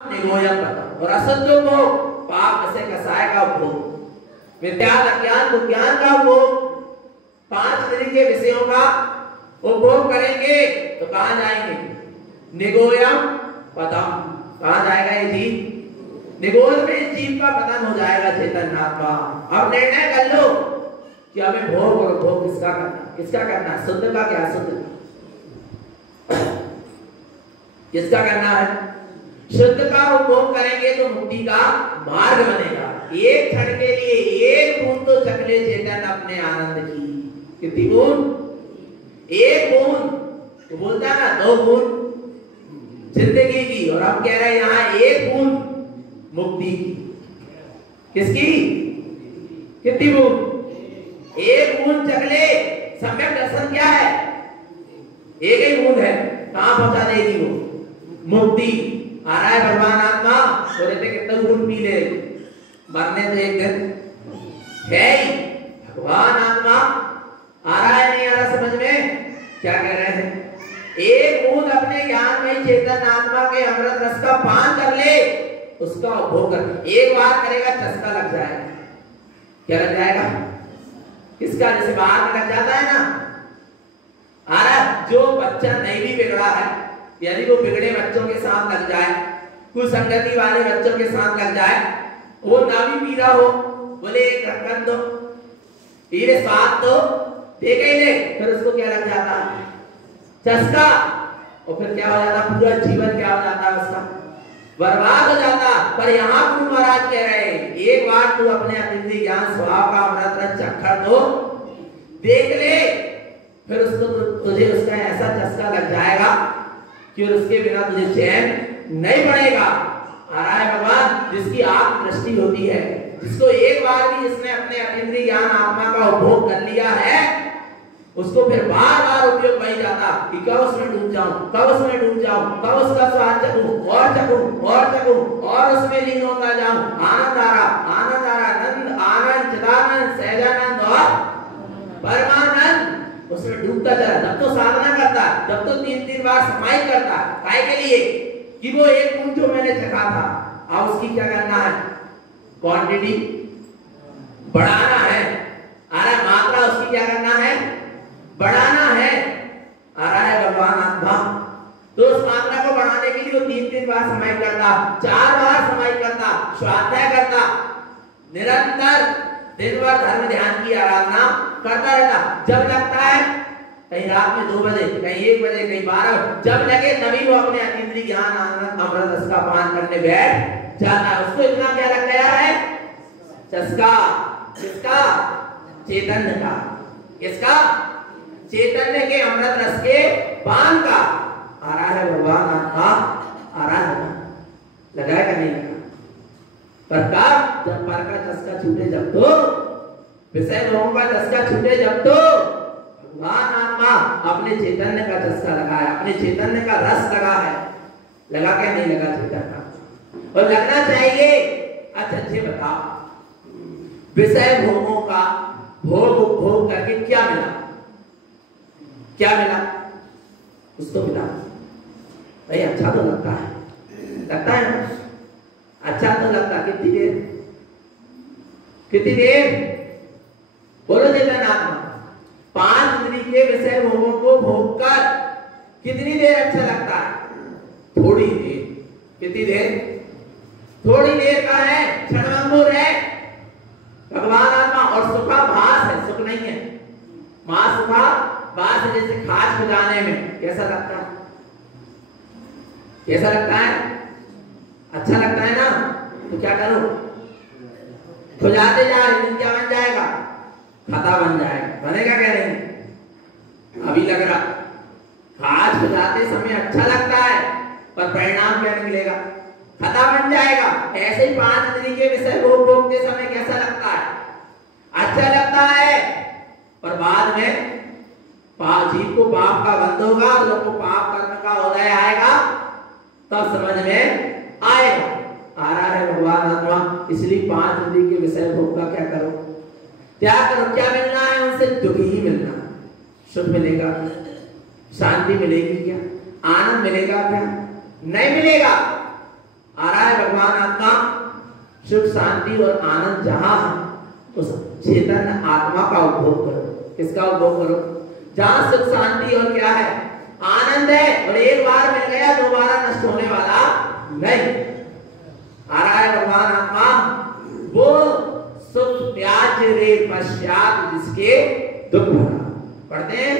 निगोयम पतम, और असत्यों को पाप से कसाय का उपभोग, विद्या अज्ञान को ज्ञान का उपभोग, 5 इंद्रिय के विषयों का उपभोग करेंगे तो कहां जाएंगे? निगोयम पतम। कहां जाएगा ये जीव? निगोद में इस जीव का पतन हो जाएगा चेतन आत्मा। अब निर्णय कर लो कि हमें भोग और भोग किसका करना? किसका करना? शुद्ध का क्या शुद्ध? किसका करना है? शुद्ध का उपभोग करेंगे तो मुक्ति का मार्ग बनेगा। एक क्षण के लिए एक बूंद तो चख ले चेतन अपने आनंद की। कितनी बूंद? एक बूंद। तो बोलता ना 2 बूंद जिंदगी की, और हम कह रहे हैं यहाँ 1 बूंद मुक्ति की। किसकी? कितनी बूंद? 1 बूंद चख ले। सम्यक दर्शन क्या है? एक ही बूंद है, कहां पहुंचा देगी वो? मुक्ति। आ रहा है भगवान आत्मा, तो रहते कितना बूंद पी ले, मरने तो एक दिन है ही। भगवान आत्मा आ रहा है नहीं आ रहा समझ में? क्या कह रहे हैं? 1 बूंद अपने ज्ञान में चेतन आत्मा के अमृत रस का पान कर ले, उसका उपभोग कर। एक बार करेगा चस्का लग जाएगा। क्या लग जाएगा? किसका? जैसे बाहर में लग जाता है ना। आ रहा है? जो बच्चा नहीं भी बिगड़ा है, यदि वो बिगड़े बच्चों के साथ लग जाए, कुसंगति वाले बच्चों के साथ लग जाए, वो ना भी पी रहा हो, बोले एक ढक्कन दो, पीले स्वाद तो देख ही ले, फिर उसको क्या लग जाता? चस्का। और फिर क्या हो जाता? पूरा जीवन क्या हो जाता? उसका बर्बाद हो जाता। पर यहाँ गुरु महाराज कह रहे हैं, एक बार तू अपने अतिथि ज्ञान स्वभाव का अमृत रस चखकर तो देख ले, फिर उसको तुझे उसका ऐसा चस्का लग जाएगा कि उसके बिना तुझे चैन नहीं पड़ेगा। आ रहा है भगवान, जिसकी आत्म दृष्टि होती है, जिसको एक बार भी जिसने अपने अतीन्द्रिय ज्ञान आत्मा का उपभोग कर लिया है, उसको फिर बार बार उपयोग वही जाता कि कब उसमें डूब जाऊं, कब उसमें डूब जाऊं, कब उसका स्वाद चखूं और चखूं और चखूं और उसमें लीन होता जाऊं। आनंद आ रहा, नंद आनंद, चिदानंद, सहजानंद और परमानंद, उसमें डूबता चला। जब तो साधना करता, जब तो 3-3 बार समाहित करता, काय के लिए? कि वो एक गुण जो मैंने चखा था, अब उसकी क्या करना है? क्वांटिटी बढ़ाना है। आ रहा है? मात्रा उसकी क्या करना है? बढ़ाना है। आ रहा है भगवान आत्मा। तो उस मात्रा को बढ़ाने के लिए वो 3-3 बार समाहित करता, 4 बार समाहित करता, स्वाध्याय करता, निरंतर दिन भर धर्म ध्यान की आराधना करता रहता। जब लगता है कहीं रात में 2 बजे, कहीं 1 बजे, कहीं 12, जब लगे तभी वो अपने अतीन्द्रिय ज्ञान आनंद अमृत रस का पान करने बैठ जाता है। उसको इतना क्या लग गया है? चस्का। किसका? चैतन्य का। किसका? चैतन्य के अमृत रस के पान का। आ रहा है भगवान आत्मा, आ रहा है, लगाया का नहीं लगा? पर कब? जब पर का चस्का छूटे, जब तो विषय भोगों का चस्का छूटे, जब तो भगवान आत्मा अपने चैतन्य का चस्का लगा है, अपने चैतन्य का रस लगा है। लगा क्या नहीं लगा चैतन्य? और लगना चाहिए। अच्छा अच्छे बताओ, विषय भोगों का भोग उपभोग करके क्या मिला? क्या मिला? कुछ तो मिला भाई। अच्छा तो लगता है, लगता है ना? अच्छा तो लगता। कितनी देर? कितनी देर? बोलो चेतन आत्मा। 5 इंद्रिय के विषय भोगों को भोग कर कितनी देर अच्छा लगता है? थोड़ी देर। कितनी देर? थोड़ी देर का है, क्षणभंगुर है। भगवान आत्मा और सुखा भास है, सुख नहीं है। मां सुखा भास है। जैसे खाज खुजाने में कैसा लगता है? कैसा लगता है? अच्छा लगता है ना? तो क्या करो? खुजाते जा, क्या बन जाएगा? खता बन जाएगा। बनेगा क्या नहीं? अभी लग रहा खाज खुजाते समय अच्छा लगता है, पर परिणाम क्या निकलेगा? खता बन जाएगा। ऐसे ही 5 इंद्रिय के विषय भोग भोगते समय कैसा लगता है? अच्छा लगता है, पर बाद में जीव को पाप का बंध होगा, लोग को पाप कर्म का उदय आएगा, तब समझ में आएगा। आ रहा है भगवान आत्मा। इसलिए 5 इंद्रिय के विषय भोग का क्या करो? त्याग करो। क्या मिलना है उनसे? दुख ही मिलना। सुख मिलेगा? शांति मिलेगी क्या? आनंद मिलेगा क्या? नहीं मिलेगा। आ रहा भगवान आत्मा सुख शांति और आनंद जहां है उस चेतन आत्मा का उपभोग करो। किसका उपभोग करो? जहां सुख शांति और क्या है? आनंद है, और एक बार मिल गया दोबारा नष्ट होने वाला नहीं। आ रहा है भगवान आत्मा, वो सुख त्याज रे पश्चात जिसके दुख भरा। पढ़ते हैं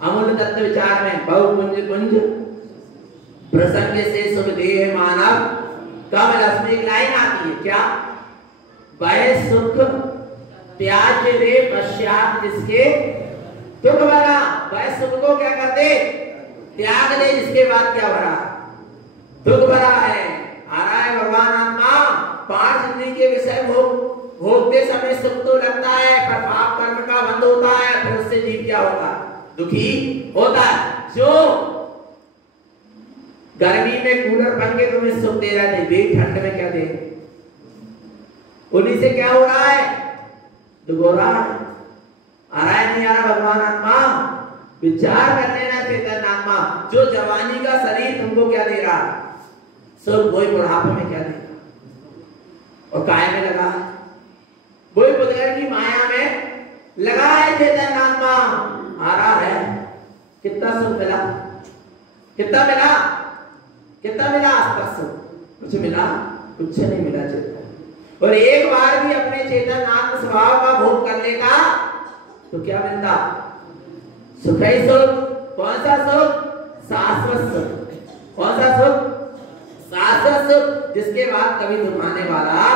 अमूल्य तत्व विचार में, बहु कुंज कुंज प्रसंग से सुख देह मानव कमल। उसमें एक लाइन आती है क्या? वह सुख त्याज रे पश्चात जिसके दुख भरा। वह सुख को क्या कर दे? त्याग दे, जिसके बाद क्या भरा? दुख भरा है। आ रहा है भगवान आत्मा, पांच इंद्रिय के विषय भोगते समय सुख तो लगता है, पर पाप कर्म का बंध होता है, फिर उससे जीव क्या होता है? दुखी होता है। जो गर्मी में कूलर पंखे तुम्हें सुख दे रहे थे, वे ठंड में क्या दे? उन्हीं से क्या हो रहा है? दुख हो रहा है। आ रहा है नहीं आ रहा भगवान आत्मा? विचार कर लेना चेतन आत्मा, जो जवानी का शरीर तुमको क्या दे रहा है? सुख, वही बुढ़ापे में क्या देगा? और काय में लगा है, वही पुद्गल की माया में लगा है चेतन आत्मा। आ रहा है, कितना सुख मिला? कितना मिला? कितना मिला? आज सुख कुछ मिला? कुछ नहीं मिला चेतन। और एक बार भी अपने चेतन आत्म स्वभाव का भोग कर लेगा तो क्या मिलता? सुख ही सुख। कौन सा सुख? शाश्वत सुख। कौन सा सुख? शाश्वत सुख, जिसके बाद कभी दुख आने वाला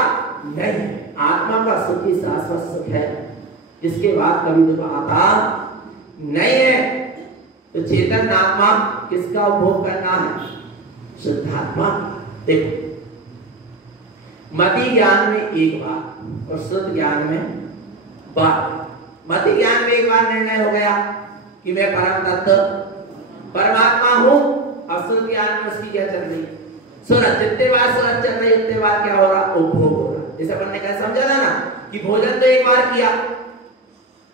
नहीं। आत्मा का सुख ही शाश्वत सुख है, जिसके बाद कभी दुख आता नहीं है। तो चेतन आत्मा किसका उपभोग करना है? शुद्धात्मा। देखो, मति ज्ञान में एक बार और शुद्ध ज्ञान में बार। मति ज्ञान में एक बार निर्णय हो गया कि मैं परम तत्व परमात्मा हूं। अब शुद्ध ज्ञान में उसकी क्या चल रही है? सूरज। जितने बार सूरज चल रही है उतने बार क्या हो रहा? उपभोग हो रहा। जैसे अपन ने क्या समझा था ना कि भोजन तो एक बार किया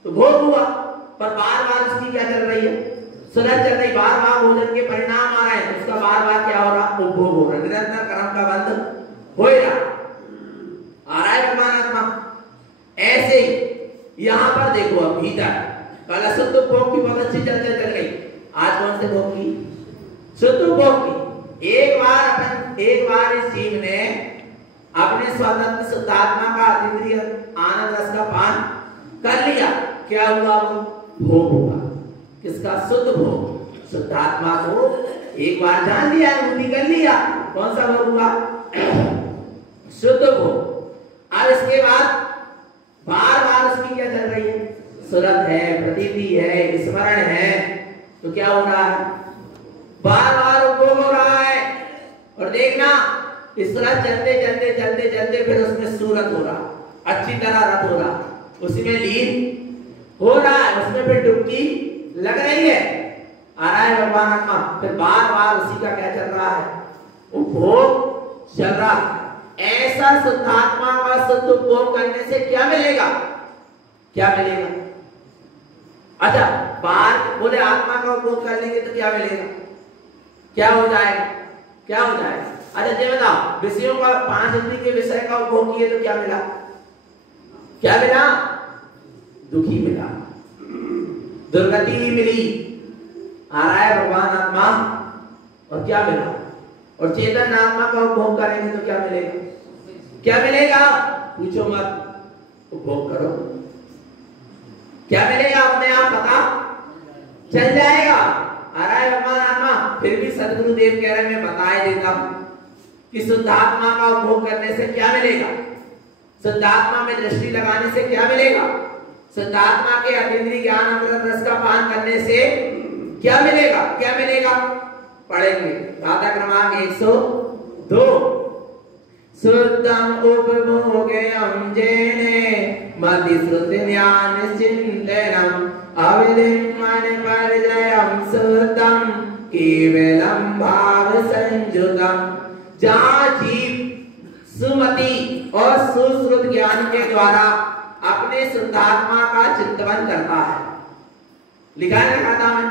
तो भोग हुआ, पर बार बार उसकी क्या चल रही है? सूरज चल रही, बार बार भोजन के परिणाम आ रहे हैं, उसका बार बार क्या हो रहा? उपभोग हो रहा। निरंतर कर्म का बंध हो रहा। आ रहा है भगवान आत्मा। ऐसे ही यहां पर देखो, अब भीतर कल शुद्ध उपभोग की बहुत अच्छी चर्चा चल गई। आज कौन से भोग की? शुद्ध उपभोग की। एक बार इस जीव ने अपने स्वतंत्र शुद्धात्मा का अतीन्द्रिय आनंद रस का पान कर लिया, क्या हुआ? वो भोग हुआ। किसका? शुद्ध भोग। शुद्धात्मा को एक बार जान लिया, अनुभूति कर लिया, कौन सा भोग हुआ? शुद्ध भोग। अब इसके बाद बार बार उसकी क्या चल रही है? सुरत है, प्रतीति है, स्मरण है, तो क्या हो रहा है? बार बार उपभोग हो रहा है। और देखना, इस तरह चलते चलते चलते चलते फिर उसमें सूरत हो रहा, अच्छी तरह रत हो रहा, उसी में लीन हो रहा है, उसमें फिर डुबकी लग रही है। आ रहा है भगवान आत्मा, फिर बार बार उसी का क्या चल रहा है? उपभोग चल रहा है। ऐसा शुद्धात्मा का शुद्ध उपभोग करने से क्या मिलेगा? क्या मिलेगा? अच्छा, बार बोले आत्मा का उपभोग कर लेंगे तो क्या मिलेगा? क्या हो जाएगा? क्या हो जाएगा? अच्छा ये बताओ, विषयों का पांच इंद्रिय के विषय का उपभोग किए तो क्या मिला? क्या मिला? दुखी मिला, दुर्गति मिली। आ रहा है भगवान आत्मा, और क्या मिला? और चेतन आत्मा का उपभोग करेंगे तो क्या मिलेगा? क्या मिलेगा? पूछो मत, उपभोग करो। क्या मिलेगा? अपने आप पता चल जाएगा। आ रहा है भगवान आत्मा। फिर भी सदगुरुदेव कह रहे मैं बताए देता हूं कि शुद्धात्मा का उपभोग करने से क्या मिलेगा, शुद्धात्मा में दृष्टि लगाने से क्या मिलेगा, शुद्धात्मा के अतीन्द्रिय ज्ञान अमृत रस का पान करने से क्या मिलेगा? क्या मिलेगा? पढ़ेंगे। राधा क्रमांक 102। शुद्धम उपभोगेयं जेने मति श्रुति ज्ञान चिंतनम अविधिमन परिजयं शुद्धम केवलम भाव संयुतम। जहाँ जीव सुमति और सुश्रुत ज्ञान के द्वारा अपने शुद्धात्मा का चिंतन करता है। लिखा है ना खाता में?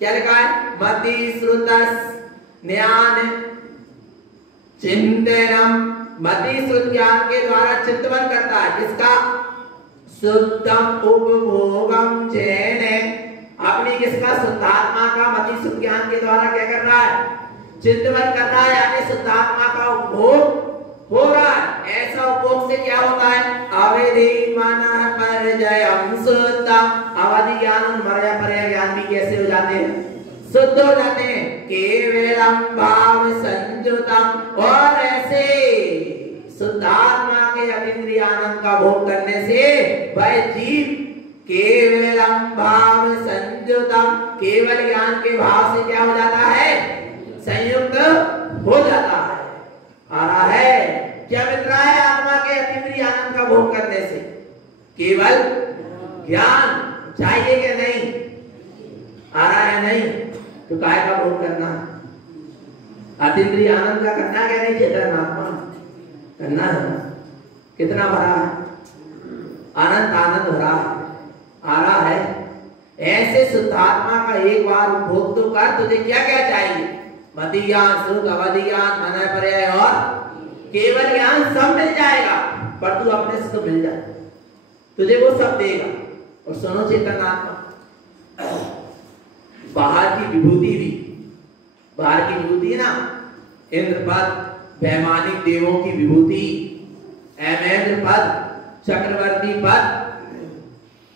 क्या लिखा है? मति श्रुतस ज्ञान चिंतनम मति शुद्ध ज्ञान के द्वारा चिंतन करता है। किसका? शुद्धम उपभोगम चैन, अपनी किसका? शुद्धात्मा का मति शुद्ध ज्ञान के द्वारा क्या कर रहा है? चिंतन कर रहा है, यानी शुद्धात्मा का उपभोग हो रहा है। ऐसा उपभोग से क्या होता है? अवधि मन परजयम शुद्धम, अवधि ज्ञान और मर्या पर्या ज्ञान भी कैसे हो जाते हैं? शुद्ध हो जाते हैं। केवलम भाव संयुतम, और ऐसे शुद्धात्मा के अतीन्द्रिय आनंद का भोग करने से वह जीव केवलम भाव संयुतम, केवल ज्ञान के भाव से क्या हो जाता है? संयुक्त हो जाता है। आ रहा है? क्या मिल रहा है आत्मा के अतीन्द्रिय आनंद का भोग करने से? केवल ज्ञान। चाहिए क्या? नहीं आ रहा है? नहीं तो काय का भोग करना? अतीन्द्रिय आनंद का करना क्या? नहीं चेतन आत्मा करना है। कितना भरा है आनंद? आनंद भरा आ रहा है। ऐसे शुद्धात्मा का एक बार उपभोग तो कर। तुझे क्या क्या चाहिए? मति ज्ञान, सुख, अवधि ज्ञान, मन पर्याय और केवल ज्ञान सब मिल जाएगा, पर तू अपने से तो मिल जाए, तुझे वो सब देगा। और सुनो चेतन आत्मा, बाहर की विभूति भी, बाहर की विभूति ना, इंद्रपद, वैमानिक देवों की विभूति, अमेंद्र पद, चक्रवर्ती पद,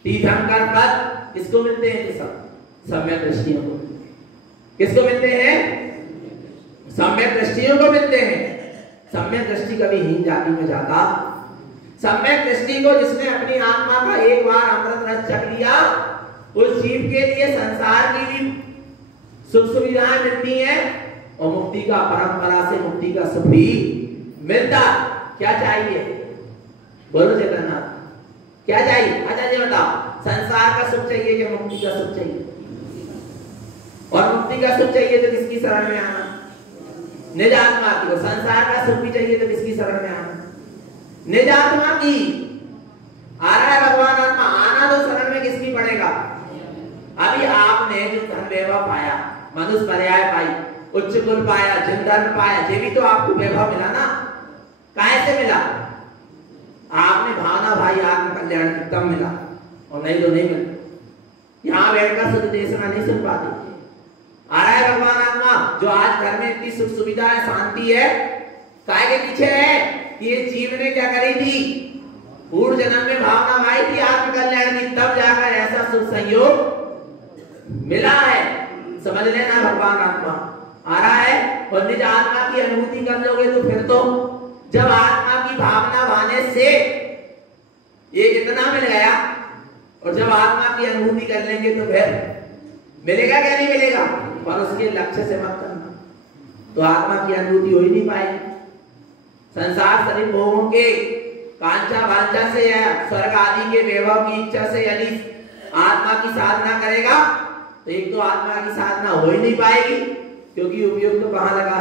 तीर्थंकर पद, किसको मिलते हैं? सब सम्यक दृष्टियों को। किसको मिलते हैं? सम्यक दृष्टियों को मिलते हैं। सम्यक दृष्टि कभी हीन जाति में जाता? सम्यक दृष्टि को जिसने अपनी आत्मा का एक बार अमृत रस चख लिया, उस जीव के लिए संसार की भी सुख सुविधाएं मिलती हैं और मुक्ति का, परंपरा से मुक्ति का सुख भी मिलता। क्या चाहिए? बोलो चेतननाथ, क्या चाहिए? अच्छा जी बताओ, संसार का सुख चाहिए कि मुक्ति का सुख चाहिए? और मुक्ति का सुख चाहिए तो किसकी शरण में आना? निज आत्मा की। और संसार का सुख भी चाहिए तो किसकी शरण में आना? निज आत्मा की। आ रहा है भगवान आत्मा, आना तो शरण में किसकी पड़ेगा? अभी आपने जो धन वैभव पाया, मनुष्य पर्याय पाई, उच्च कुल पाया, जिन धर्म पाया, ये भी तो आपको वैभव मिला ना। काहे से मिला? आपने भावना भाई आत्म कल्याण की तब मिला, और नहीं तो नहीं मिला। यहाँ बैठकर शुद्ध देशना नहीं सुन पाते। आ रहा है भगवान आत्मा, जो आज घर में इतनी सुख सुविधा है, शांति है, काय के पीछे है? ये जीव ने क्या करी थी? पूर्व जन्म में भावना भाई थी आत्म कल्याण की, तब जाकर ऐसा सुख संयोग मिला है। समझ लेना भगवान आत्मा आ रहा है। और निज आत्मा की अनुभूति कर लोगे तो फिर तो जब आत्मा की भावना भाने से ये कितना मिल गया, और जब आत्मा की अनुभूति कर लेंगे तो फिर मिलेगा क्या? नहीं मिलेगा। पर उसके लक्ष्य से मत करना, तो आत्मा की अनुभूति हो ही नहीं पाएगी। संसार शरीर भोगों के कांचा वांछा से या स्वर्ग आदि के वैभव की इच्छा से यदि आत्मा की साधना करेगा तो एक तो आत्मा की साधना हो ही नहीं पाएगी, क्योंकि उपयोग तो कहाँ लगा?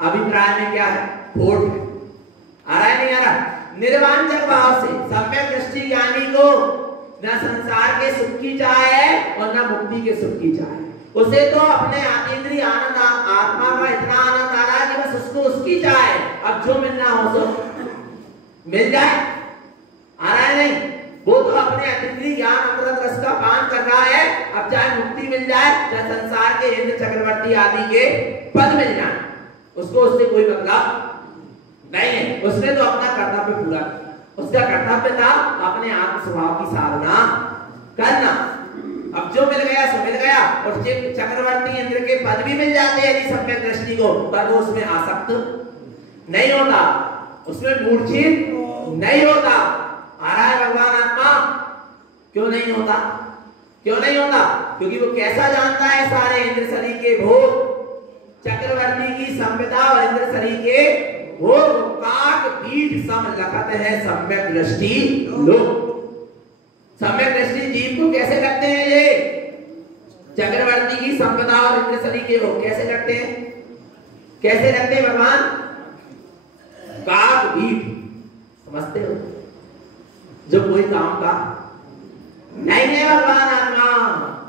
अभिप्राय में क्या है? खोट है। आ रहा है? नहीं आ रहा? निर्वांचक भाव से सम्यक दृष्टि ज्ञानी को न संसार के सुख की चाह है और न मुक्ति के सुख की चाह है। उसे तो अपने अतीन्द्रिय आनंद, आत्मा का इतना आनंद आ रहा है कि बस उसको उसकी चाह है। अब जो मिलना हो सो मिल जाए। आ रहा है? नहीं, वो तो अपने अतीन्द्रिय ज्ञान अमृत रस का पान कर रहा है। अब चाहे मुक्ति मिल जाए, चाहे संसार के इंद्र चक्रवर्ती आदि के पद मिल जाए, उसको उससे कोई मतलब नहीं है। उसने तो अपना कर्तव्य पूरा किया। उसका कर्तव्य था अपने आत्म स्वभाव की साधना करना। अब जो मिल गया सो मिल गया, और चक्रवर्ती इंद्र के पद भी मिल जाते हैं यदि सम्यक दृष्टि को, पर वो उसमें आसक्त नहीं होता, उसमें मूर्छित नहीं होता। आ रहा है भगवान आत्मा? क्यों नहीं होता? क्यों नहीं होता? क्योंकि वो कैसा जानता है सारे इंद्र शरीर के भोग, चक्रवर्ती की संविदा और इंद्र शरीर के भोग काक पीठ सम लखत है सम्यक दृष्टि लोग। सम्यक दृष्टि जीव को कैसे लगते हैं? ये चक्रवर्ती की संपदा और इंद्र शरीर के भोग कैसे लगते हैं? कैसे लगते हैं भगवान? काक पीठ, समझते हो? जो कोई काम का नहीं है भगवान आत्मा।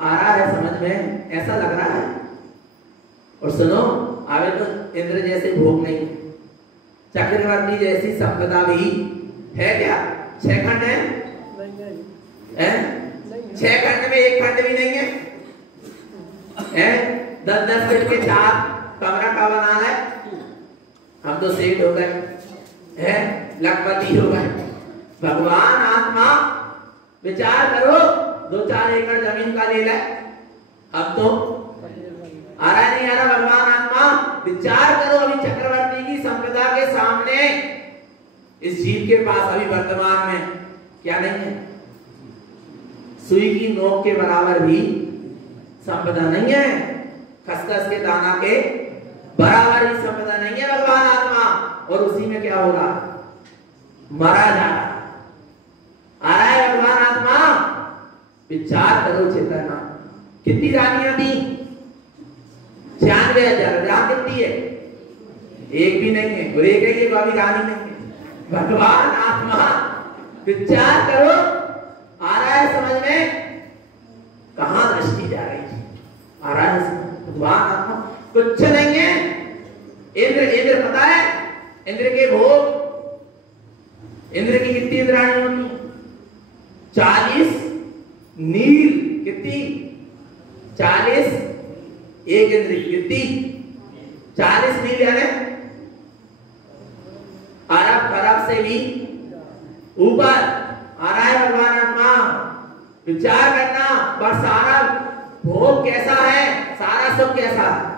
आ रहा है समझ में? ऐसा लग रहा है? और सुनो, आवे तो इंद्र जैसे भोग नहीं, चक्रवर्ती जैसी संपदा भी है क्या? 6 खंड है? हैं? 6 खंड में 1 खंड भी नहीं है? 10-10 फीट के 4 कमरा का बना है। हम तो सेठ हो गए हैं, लखपति हो गए। भगवान आत्मा विचार करो, 2-4 एकड़ जमीन का ले ले। अब तो आ रहा नहीं आ रहा? भगवान आत्मा विचार करो, अभी चक्रवर्ती की संपदा के सामने इस जीव के पास अभी वर्तमान में क्या नहीं है? सुई की नोक के बराबर भी संपदा नहीं है। खसखस के दाना के बराबर ही संपदा नहीं है भगवान आत्मा। और उसी में क्या होगा? मरा जा रहा आ रहा है भगवान आत्मा। विचार करो चेतना। कितनी रानियां थी? 96,000। जहां कितनी है? एक भी नहीं है। और एक है, ये अभी रानी नहीं है। भगवान आत्मा विचार करो, आ रहा है समझ में? कहां दृष्टि जा रही है? आ रहा है भगवान आत्मा कुछ नहीं है। इंद्र पता है? इंद्र के भोग, इंद्र की कितनी इंद्राणी होती? 40 नील। कितनी? 40। एक इंद्र की कितनी? 40 नील, यानी अरब खरब से भी ऊपर आ रहा है भगवान आत्मा। विचार करना। पर सारा भोग कैसा है? सारा सब कैसा है?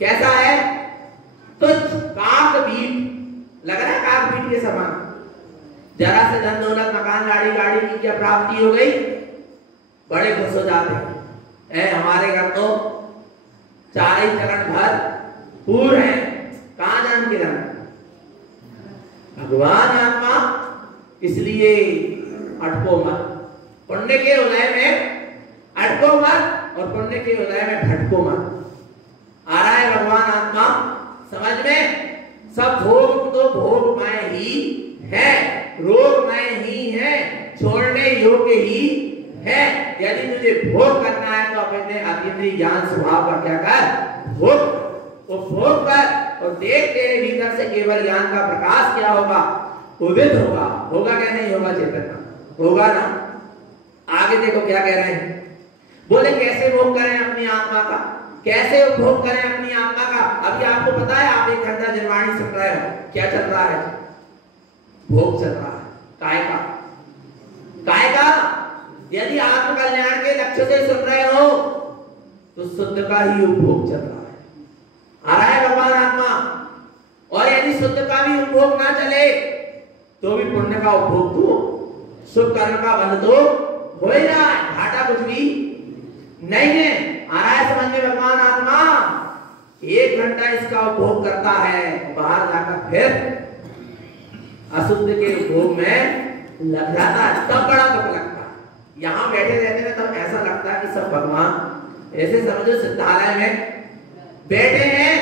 कैसा है? तुच्छ, काक बीट लग रहा है, काक बीट के समान। जरा से धन दौलत मकान गाड़ी की क्या प्राप्ति हो गई, बड़े खुश हो जाते हैं। हमारे घर तो 4 ही चरण भर पूर है, कहां जान के रहना। भगवान आत्मा इसलिए अटको मत। पुण्य के उदय में अटको मत और पुण्य के उदय में भटको मत। आ रहा है भगवान आत्मा समझ में? सब भोग तो भोगमय ही है, रोगमय ही है, छोड़ने योग्य ही है। यदि तुझे भोग करना है तो अपने अतीन्द्रिय ज्ञान स्वभाव का क्या कर? भोग। उपभोग कर और देख, तेरे भीतर से केवल ज्ञान का प्रकाश क्या होगा? उदित होगा। होगा क्या नहीं होगा? चेतना होगा ना। आगे देखो क्या कह रहे हैं। बोले कैसे भोग करें अपनी आत्मा का? कैसे उपभोग करें अपनी आत्मा का? अभी आपको पता है, आप 1 घंटा निर्वाणी सुन रहे हो, क्या चल रहा है? भोग चल रहा है। काय का? काय का? यदि आत्म कल्याण के लक्ष्य से सुन रहे हो तो शुद्ध का ही उपभोग चल रहा है। आ रहा है भगवान आत्मा। और यदि शुद्ध का भी उपभोग ना चले तो भी पुण्य का उपभोग तो, शुभ कर्म का बंध तो हो ही रहा है। घाटा कुछ भी नहीं है। आ रहा है समझ में भगवान आत्मा? 1 घंटा इसका उपभोग करता है, बाहर जाकर फिर अशुद्ध के उपभोग में लग जाता है, तब बड़ा दुख लगता है। यहाँ बैठे रहते हैं तब ऐसा लगता है कि सब भगवान ऐसे समझो सिद्धालय में बैठे हैं।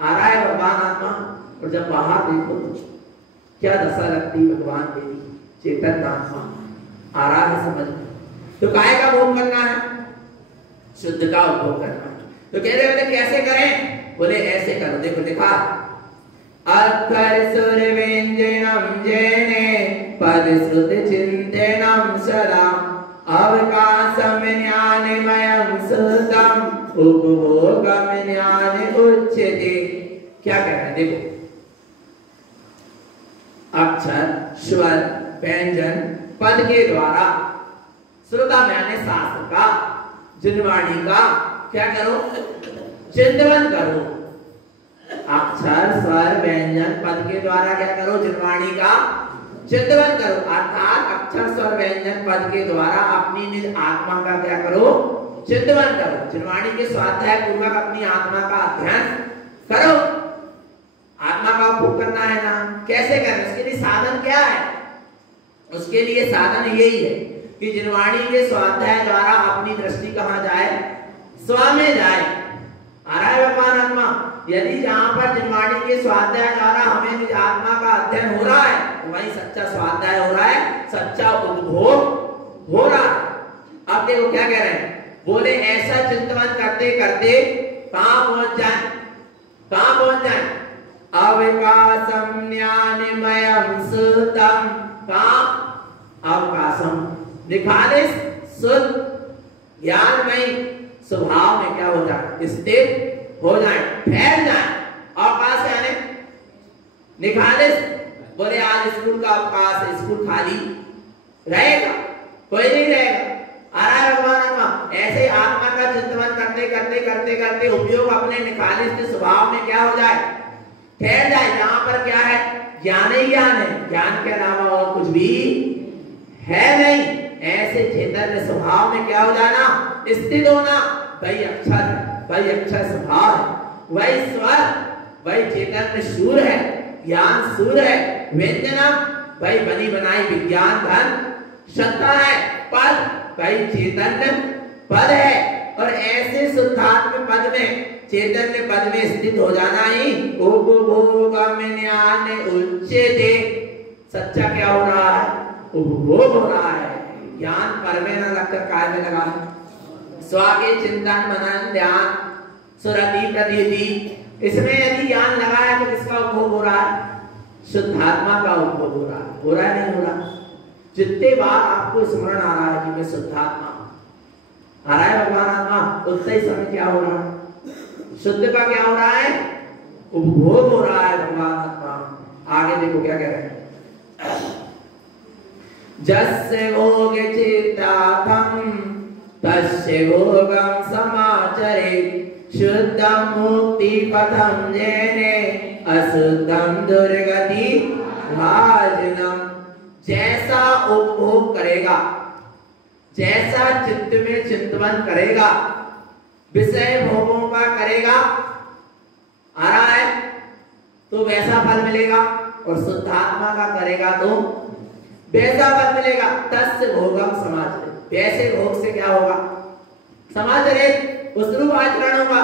आ रहा है भगवान आत्मा। और जब बाहर देखो तो क्या दशा लगती भगवान तेरी चेतन आत्मा। आ रहा है समझ में? तो काय का भोग करना है? शुद्ध का उपभोग करना है। तो कह रहे बोले कैसे करें? बोले ऐसे करो। देखो लिखा, अक्षर सुर व्यंजनम जैने पद श्रुत चिंतनम सदा अवकाशम ज्ञानमयम सुतम उपभोगम ज्ञान उच्यते। क्या कह रहे हैं देखो, अक्षर स्वर व्यंजन पद के द्वारा, श्रुता मैंने शास्त्र का, जिनवाणी का क्या करो? चिंतन करो। अक्षर स्वर व्यंजन पद के द्वारा क्या करो? जिनवाणी का चिंतन करो। अर्थात अक्षर स्वर व्यंजन पद के द्वारा अपनी निज आत्मा का क्या करो? चिंतन करो। जिनवाणी के स्वाध्याय पूर्वक अपनी आत्मा का अध्ययन करो। आत्मा का उपभोग करना है ना, कैसे करना? उसके लिए साधन क्या है? उसके लिए साधन यही है कि जिनवाणी के स्वाध्याय द्वारा अपनी दृष्टि कहां जाए? स्व में जाए। आ रहा है भगवान आत्मा? यदि जहां पर जिनवाणी के स्वाध्याय द्वारा हमें निज आत्मा का अध्ययन हो रहा है, वहीं सच्चा स्वाध्याय हो रहा है, सच्चा उपभोग हो रहा है। अब देखो क्या कह रहे हैं। बोले ऐसा चिंतन करते करते कहां पहुंच जाए? कहां पहुंच जाए? अवकाशम ज्ञानमयम शुद्धम का अवकाशम निखालिस शुद्ध ज्ञानमय स्वभाव में क्या हो जाए, स्थित हो जाए, फैल जाए। अवकाश यानी निखालिस, बोले आज स्कूल का अवकाश है, स्कूल खाली रहेगा, कोई नहीं रहेगा। आ रहा है भगवान आत्मा। ऐसे आत्मा का चिंतन करते करते करते करते उपयोग अपने निखालिस स्वभाव में क्या हो जाए, ठहर जाए। यहाँ पर क्या है, ज्ञान ही ज्ञान है, ज्ञान के अलावा और कुछ भी है नहीं। ऐसे चैतन्य स्वभाव में क्या हो जाना, स्थित होना। वही अक्षर है, वही अक्षर स्वभाव है, वही स्वर, वही चैतन्य सूर है, ज्ञान सूर है। व्यंजनम वही बनी बनाई विज्ञान धन सत्ता है। पद वही चैतन्य पद है। और ऐसे शुद्धात्म पद में, चैतन्य पद में स्थित हो जाना ही उपभोगम ज्ञान उच्चते। सच्चा क्या हो रहा है, उपभोग हो रहा है। ज्ञान पर में न लगकर काय में लगा है। स्वाके चिंतन मनन ध्यान सुरति प्रतीति, इसमें यदि ज्ञान लगा है तो किसका उपभोग हो रहा है, शुद्धात्मा का उपभोग हो रहा है। हो रहा है नहीं हो रहा? जितने बार आपको स्मरण आ रहा है कि मैं शुद्धात्मा, आ रहा है भगवान आत्मा, उतने ही समय क्या हो रहा है, शुद्ध का क्या हो रहा है, उपभोग हो रहा है भगवान आत्मा। आगे देखो क्या कह रहे हैं, जस्य भोग चित्तात्म तस्य भोगम समाचरे शुद्धम मुक्ति पथम जैने अशुद्धम दुर्गति भाजनम। जैसा उपभोग करेगा, जैसा चित्त में चिंतन करेगा, विषय भोगों का करेगा, आ रहा है तो वैसा फल मिलेगा। और शुद्धात्मा का करेगा तो वैसा फल मिलेगा। तस्य भोगम समाचरे, वैसे भोग से क्या होगा, समाचरे उस रूप आचरण होगा।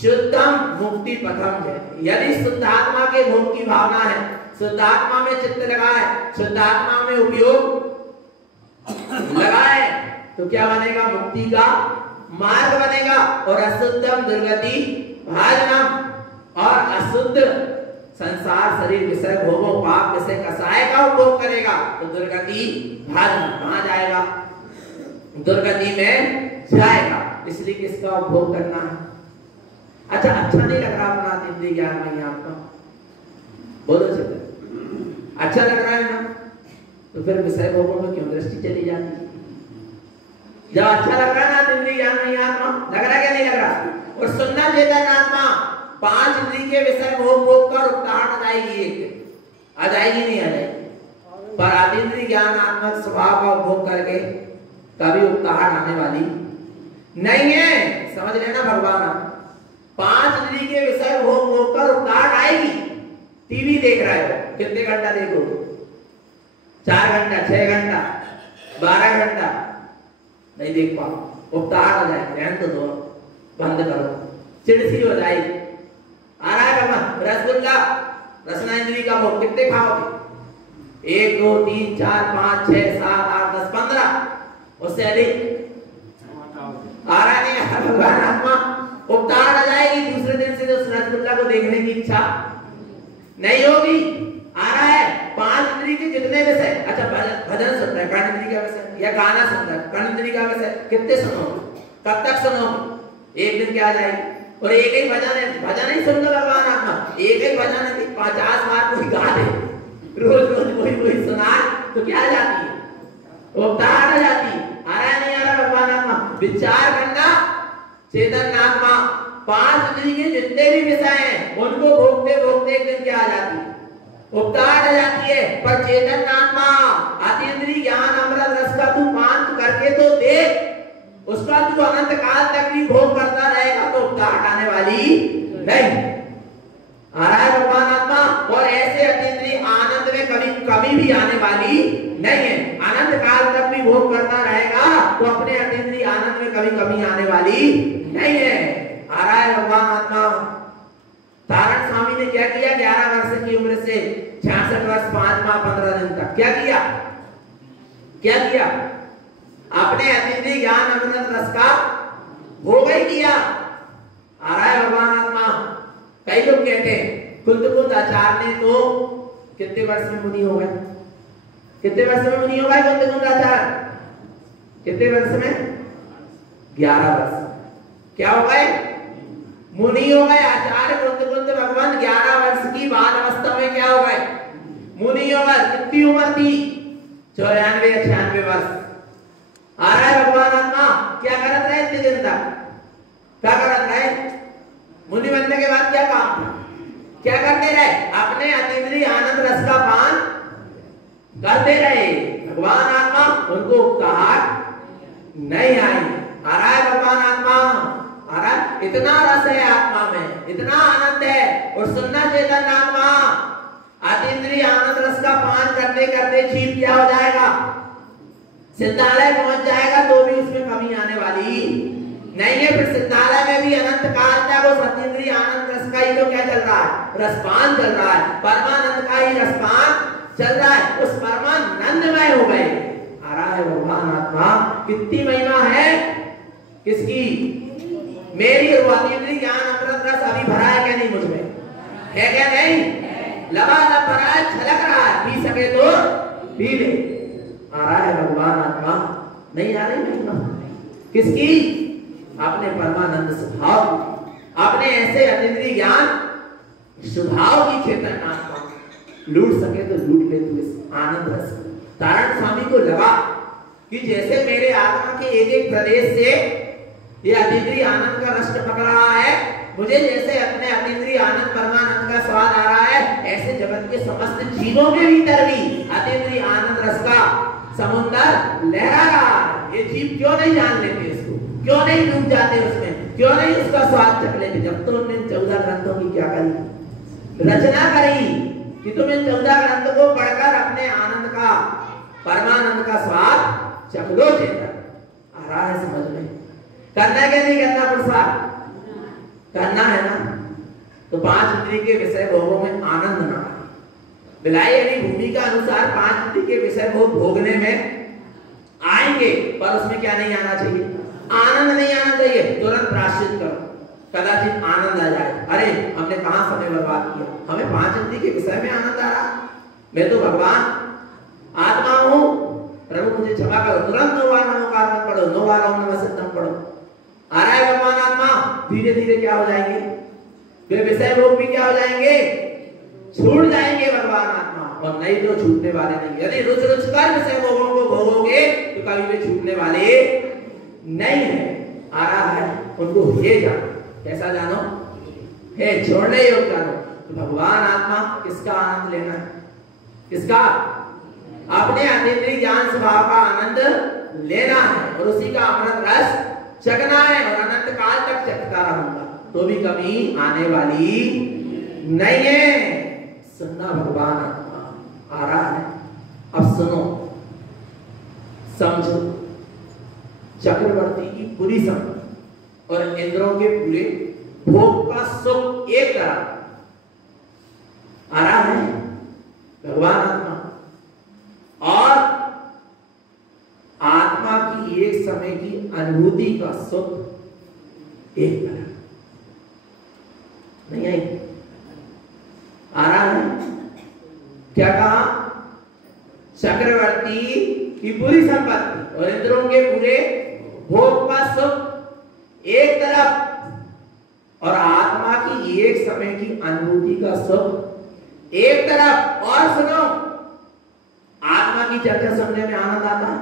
शुद्धम मुक्ति पथम है। यदि शुद्धात्मा के भोग की भावना है, शुद्धात्मा में चित्त लगा है, शुद्धात्मा में उपयोग लगा है, तो क्या बनेगा, मुक्ति का मार्ग बनेगा। और अशुद्धम दुर्गति भाजनम, और अशुद्ध संसार शरीर विषय भोगों पाप विषय कसाय का उपभोग करेगा तो दुर्गति भाजनम, कहां जाएगा, दुर्गति में जाएगा। इसलिए किसका उपभोग करना है। अच्छा नहीं लग रहा अपना इंद्रिय ज्ञान में आपका, बोलो चित्र अच्छा लग रहा है ना, तो फिर विषय भोगों में क्यों दृष्टि चली जाती है। जब अच्छा लग रहा है ना इंद्रिय ज्ञान में आत्मा, लग रहा है क्या नहीं लग रहा। और सुनना चेतन आत्मा, पांच इंद्रिय के विषय भोग कर उपताड़ आ जाएगी, एक आ जाएगी नहीं आ जाएगी। पर अतीन्द्रिय ज्ञान आत्मक स्वभाव का उपभोग करके कभी उपताड़ आने वाली नहीं है। समझ लेना भगवान, पांच इंद्रिय के विषय भोग कर उपताड़ आएगी। टीवी देख रहे हो, कितने घंटा देखो, 4 घंटा 6 घंटा 12 घंटा नहीं देख पाओ, उपताड़ आ जाएगी, रहने तो दो, बंद करो, चिड़सी हो जाएगी। आ रहा है भगवान, रसगुल्ला रसना इंद्रिय का भोग कितने खाओगे, 1 2 3 4 5 6 7 8 10 15, उससे अधिक आ रहा नहीं। भगवान आत्मा उपताड़ आ जाएगी, दूसरे दिन से उस रसगुल्ला को देखने की इच्छा नहीं होगी। आ रहा है, 5 इंद्रिय के जितने विषय, अच्छा भजन सुन रहे हैं कर्ण इंद्रिय का विषय, या गाना सुन रहे हैं कर्ण इंद्रिय का विषय, कितने सुनोगे, कब तक सुनोगे, एक दिन क्या आ जाएगी। और एक ही भजन है, भजन ही सुन लो भगवान आत्मा, एक ही भजन है 50 बार कोई गा दे, रोज कोई सुनाए तो क्या आ जाती है, उपताड़ आ जाती है। आ रहा नहीं आ रहा भगवान आत्मा, विचार करना चेतन आत्मा, 5 इंद्रिय के जितने भी विषय हैं उनको भोगते भोगते एक दिन क्या आ जाती है, उपताड़ आ जाती है। पर चेतन आत्मा अतीन्द्रिय ज्ञान अमृत रस का तू पान करके तो देख, उसका तू अनंत काल तक भी भोग करता रहेगा तो उपताड़ हटाने वाली नहीं। आ रहा है भगवान आत्मा, और ऐसे अतीन्द्रिय आनंद में कभी भी आने वाली नहीं है। अनंत काल तक भी भोग करता रहेगा तो अपने अतीन्द्रिय आनंद में कभी आने वाली नहीं है। आ रहा है भगवान आत्मा। तारण स्वामी ने क्या किया, 11 वर्ष की उम्र से 66 वर्ष 5 माह 15 दिन तक क्या किया, अपने अतीन्द्रिय ज्ञान अमृत रस का भोग ही किया। आ रहा है भगवान आत्मा। कई लोग कहते हैं कुंद आचार्य ने तो कितने वर्ष में मुनि हो गए? कितने वर्ष में मुनि हो गए कुंद आचार्य? कितने वर्ष में? 11 वर्ष। क्या हो गए? मुनि हो गए। आचार्य कुंद भगवान 11 वर्ष की बाल अवस्था में क्या हो गए? मुनि हो गए। कितनी उम्र थी? 94-96 वर्ष। आ रहा है भगवान आत्मा क्या करते रहे इतने दिन तक? क्या करते रहे? मुनि बनने के बाद क्या काम था? क्या करते रहे? अपने अतीन्द्रिय आनंद रस का पान करते रहे। भगवान आत्मा उनको कहा नहीं आई। आ रहा है भगवान आत्मा, आ रहा है। इतना रस है आत्मा में, इतना आनंद है। और सुनना चेतन आत्मा अतीन्द्रिय आनंद रस का पान करते करते जीव क्या हो जाएगा? सिद्धालय पहुंच जाएगा तो भी उसमें कमी आने वाली नहीं है। फिर सिद्धालय में भी अनंत काल तक वो अतीन्द्रिय आनंद रस का ही तो क्या चल रहा है? रसपान चल रहा है। परमानंद का ही रसपान चल रहा है। उस परमानंदमय हो गए। आ रहा है भगवान आत्मा। कितनी महिमा है किसकी? मेरी। अतीन्द्रिय ज्ञान अमृत रस अभी भरा है क्या नहीं मुझ में? है क्या नहीं? लबालब भरा है, छलक रहा है। पी सके तो पी ले। आ रहा है भगवान आत्मा। नहीं आ रही महिमा किसकी? अपने परमानंद स्वभाव, अपने ऐसे अतीन्द्रिय ज्ञान स्वभाव की चेतन आत्मा। लूट सके तो लूट ले तू इस आनंद रस। तारण स्वामी को लगा कि जैसे मेरे आत्मा के एक एक प्रदेश से ये अतीन्द्रिय आनंद का रस टपक रहा है, मुझे जैसे अपने अतीन्द्रिय आनंद परमानंद का स्वाद आ रहा है, ऐसे जगत के समस्त जीवों के भीतर भी अतीन्द्रिय आनंद रस का समुद्र लहरा रहा है। ये जीव क्यों नहीं जान लेते इसको? क्यों नहीं डूब जाते उसमें? क्यों नहीं उसका स्वाद चख लेते? जब तो उन्होंने 14 ग्रंथों की क्या करी? रचना करी कि तुम इन 14 ग्रंथों को पढ़कर अपने आनंद का, परमानंद का स्वाद चख लो। चेतन आ रहा है समझ में? करना क्या नहीं करना? पुरुषार्थ करना है ना। तो 5 इंद्रिय के विषय भोगों में आनंद ना आए। बिलाई यानी भूमि का अनुसार 5 इंद्रिय के विषय भोग भोगने में आएंगे, पर उसमें क्या नहीं आना चाहिए? आनंद नहीं आना चाहिए। तुरंत प्रायश्चित करो, कदाचित आनंद आ जाए। अरे हमने कहां समय बर्बाद किया? हमें 5 इंद्रिय के विषय में आनंद आ रहा। मैं तो भगवान आत्मा हूं, प्रभु मुझे क्षमा करो। तुरंत 9 बार नमोकार मत पढ़ो, 9 बार ओम नमः शिवाय पढ़ो। आ रहा है भगवान आत्मा। धीरे धीरे क्या हो जाएंगे? वे विषय भोग भी क्या हो जाएंगे? छूट जाएंगे भगवान आत्मा। और नहीं तो छूटने वाले नहीं। यदि रुच रुच कर विषय भोगों को भोगोगे तो कभी भी छूटने वाले नहीं है। आ रहा है उनको हे जानो। कैसा जानो? हे छोड़ने योग्य जानो। तो भगवान आत्मा किसका आनंद लेना है? किसका? अपने अतीन्द्रिय ज्ञान स्वभाव का आनंद लेना है और उसी का अमृत रस चखना है। और अनंत काल तक चखता रहूंगा तो भी कमी आने वाली नहीं है। सुनना भगवान आत्मा आ रहा है। अब सुनो, समझो। चक्रवर्ती की पूरी समझ और इंद्रों के पूरे भोग का सुख एक तरह आ रहा है भगवान आत्मा। और आत्मा की एक समय की अनुभूति का सुख एक तरह नहीं आई। आ रहा है। क्या कहा? चक्रवर्ती की पूरी संपत्ति और इंद्रों के पूरे भोग का सुख एक तरफ और आत्मा की एक समय की अनुभूति का सुख एक तरफ। और सुनो, आत्मा की चर्चा सुनने में आनंद आता है?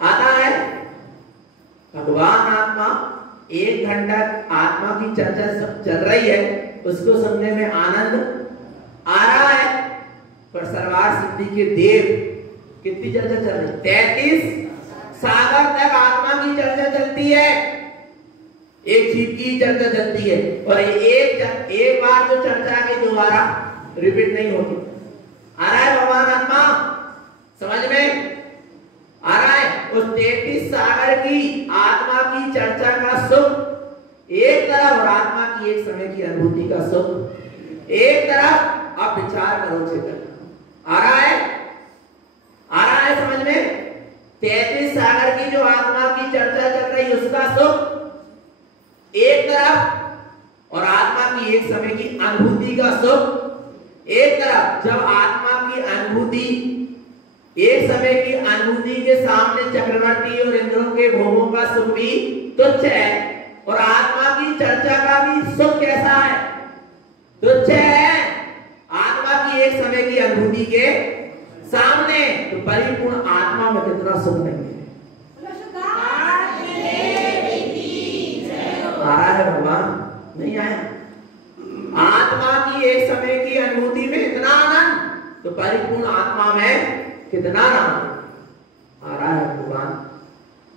आता है। भगवान आत्मा 1 घंटा आत्मा की चर्चा चल रही है, उसको सुनने में आनंद आ रहा है। पर सरवार सिद्धि के देव कितनी चर्चा चल रही? 33 सागर तक आत्मा की चर्चा चलती है। एक जीव की चर्चा चलती है और एक बार जो चर्चा है दोबारा रिपीट नहीं होती। आ रहा है भगवान आत्मा समझ में? आ रहा है। उस 33 सागर की आत्मा की चर्चा का सुख एक तरफ और आत्मा की एक समय की अनुभूति का सुख एक तरफ। अब विचार करो चेतन। आ रहा है? आ रहा है समझ में? 33 सागर की जो आत्मा की चर्चा चल रही है उसका सुख एक तरफ और आत्मा की एक एक समय की अनुभूति का सुख, एक तरफ जब आत्मा की अनुभूति, एक समय की अनुभूति के सामने चक्रवर्ती और इंद्रों के भोगों का सुख भी तुच्छ है, और आत्मा की चर्चा का भी सुख कैसा है, तुच्छ है। आत्मा की एक समय की अनुभूति के सामने तो परिपूर्ण आत्मा में कितना सुख नहीं है। आ रहा है भगवान? नहीं आया। आत्मा की एक समय की अनुभूति में इतना आनंद, तो परिपूर्ण आत्मा में कितना आनंद आ रहा है भगवान।